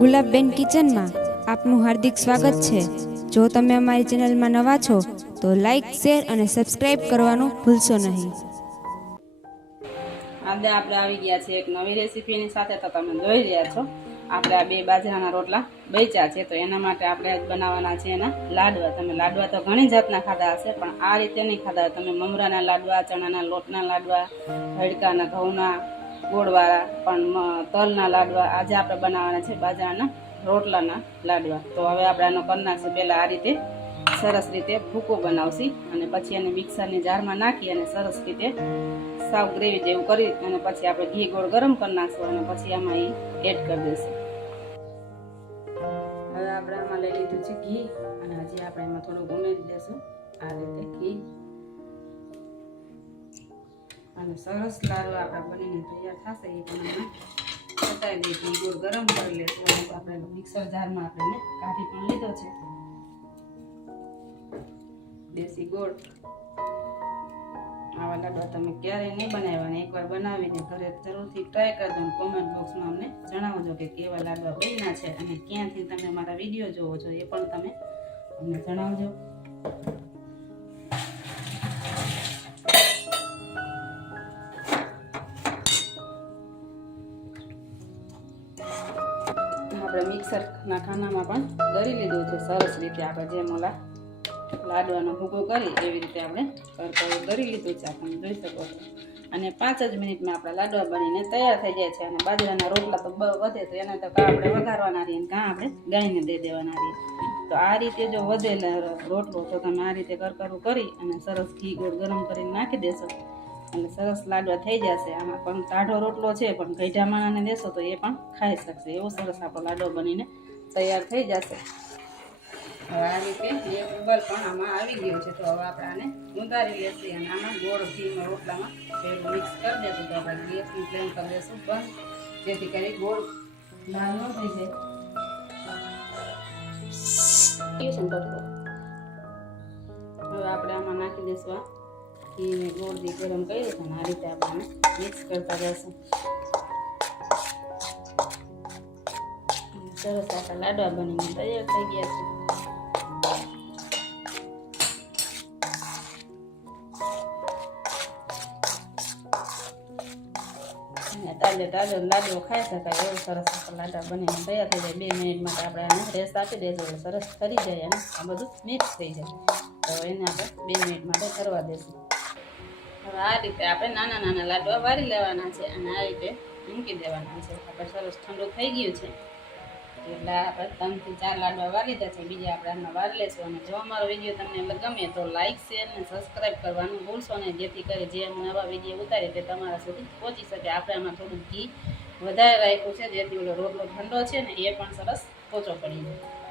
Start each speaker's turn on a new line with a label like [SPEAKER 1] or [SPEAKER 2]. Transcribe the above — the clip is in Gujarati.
[SPEAKER 1] ગુલાબબેન કિચનમાં આપનું હાર્દિક સ્વાગત છે. જો તમે અમારી ચેનલમાં નવા છો, તો લાઈક, શેર અને સબસ્ક્રાઇબ કરવાનું ભૂલશો નહીં.
[SPEAKER 2] આજે આપણે આવી ગયા છે એક નવી રેસીપીની સાથે, તો તમે જોઈ રહ્યા છો. આપણે આ બે બાજરાના રોટલા બેચ્યા છે, તો એના માટે આપણે આજ બનાવવાના છે એના લાડવા. તમે લાડવા તો ઘણી જાતના ખાધા હશે, પણ આ રીતે નહીં ખાધા તમે મમરાના લાડવા, ચણાના લોટના લાડવા હડકાના ઘઉંના ગોળવાળા, પણ તલના લાડવા આજે આપણે બનાવવાના છે બાજરાના, રોટલાના લાડવા. તો હવે આપણે આનો કરી નાખશે. પહેલાં આ રીતે સરસ રીતે ભૂકો બનાવશી અને પછી એને મિક્સરની જારમાં નાખી અને સરસ રીતે સાવ ગ્રેવી જેવું કરી અને પછી આપણે ઘી ગોળ ગરમ કરી નાખશું અને પછી આમાં એ એડ કરી દઈશું. હવે આપણે આમાં લઈ લીધું છે ઘી અને હજી આપણે એમાં થોડુંક ઉમેરી દઈશું. આ રીતે ઘી. અને સરસ લાડુ આપણા બનીને તૈયાર થશે એ પણ બતાવી દઈશું ગોળ ગરમ કરી લેશું આપણે મિક્સર જારમાં આપણે કાઢી પણ લીધો છે. દેશી ગોળ. આવા લાડવા તમે ક્યારેય નહીં બનાવ્યા ને એકવાર બનાવીને ઘરે જરૂરથી ટ્રાય કરજો અને કોમેન્ટ બોક્સમાં અમને જણાવજો કે કેવા લાડવા બન્યા છે અને ક્યાંથી તમે મારા વીડિયો જોવો છો એ પણ તમે અમને જણાવજો. આપણે મિક્સરના ખાનામાં પણ દરી લીધું છે. સરસ રીતે આપણે જેમ ઓલા લાડવાનો ભૂગો કરી એવી રીતે આપણે કરકરું કરી લીધું છે. આપણે જોઈ શકો છો. અને પાંચ જ મિનિટમાં આપણા લાડવા બનીને તૈયાર થઈ જાય છે. અને બાજરાના રોટલા તો વધે તો એને તો ઘા આપણે વઘારવાના રહીએ ને કાં આપણે ગાયને દઈ દેવાના રહીએ. તો આ રીતે જો વધેલા રોટલો તો તમે આ રીતે કરકરું કરી અને સરસ ઘી ગોળ ગરમ કરીને નાખી દેશો. અને સરસ લાડવા થઈ જશે. આમાં પણ ટાઢો રોટલો છે પણ ગઈઢા માણાને દેશો તો એ પણ ખાઈ શકશે. એવો સરસ આપણો લાડવો બનીને તૈયાર થઈ જશે. હવે આ રીતે એક ઉબલ પણ આમાં આવી ગયો છે. તો હવે આપણે આને ઉતારી લેશે અને આમાં ગોળ ઘીમાં રોટલામાં પેલું મિક્સ કરી દેશું. તો આપણે ગેસની ફ્લેમ કરી દેશું બંધ જેથી કરી ગોળ લાલ ન થઈ જાય? હવે આપણે આમાં નાખી દઈશું આ ઘીને ગોળ ઘી ગરમ કરી દઈશું અને આ રીતે આપણે મિક્સ કરતા જઈશું સરસ આપણા લાડવા બનીને તૈયાર થઈ ગયા છે. અને તાજે લાડવો ખાઈ શકાય એવું સરસ આપણે લાડવા બનીને તૈયાર થઈ જાય. બે મિનિટ માટે આપણે આને રેસ્ટ આપી દઈશું એટલે સરસ કરી જાય અને આ બધું મિક્સ થઈ જાય. તો એને આપણે બે મિનિટ માટે કરવા દઈશું આ રીતે આપણે નાના નાના લાડવા વારી લેવાના છે અને આ રીતે મૂકી દેવાના છે. આપણે સરસ ઠંડુ થઈ ગયું છે. એટલે આપણે ત્રણથી ચાર લાડવા વારી લીધા છે. બીજા આપણે આમાં વારી લેશું. અને જો અમારો વીડિયો તમને ગમે તો લાઇક શેર અને સબસ્ક્રાઈબ કરવાનું ભૂલશો ને જેથી કરી જે અમે નવા વીડિયો ઉતારીએ તે તમારા સુધી પહોંચી શકે. આપણે આમાં થોડું ઘી વધારે રાખ્યું છે. જેથી ઓલો રોટલો ઠંડો છે ને એ પણ સરસ પોચો પડી જાય.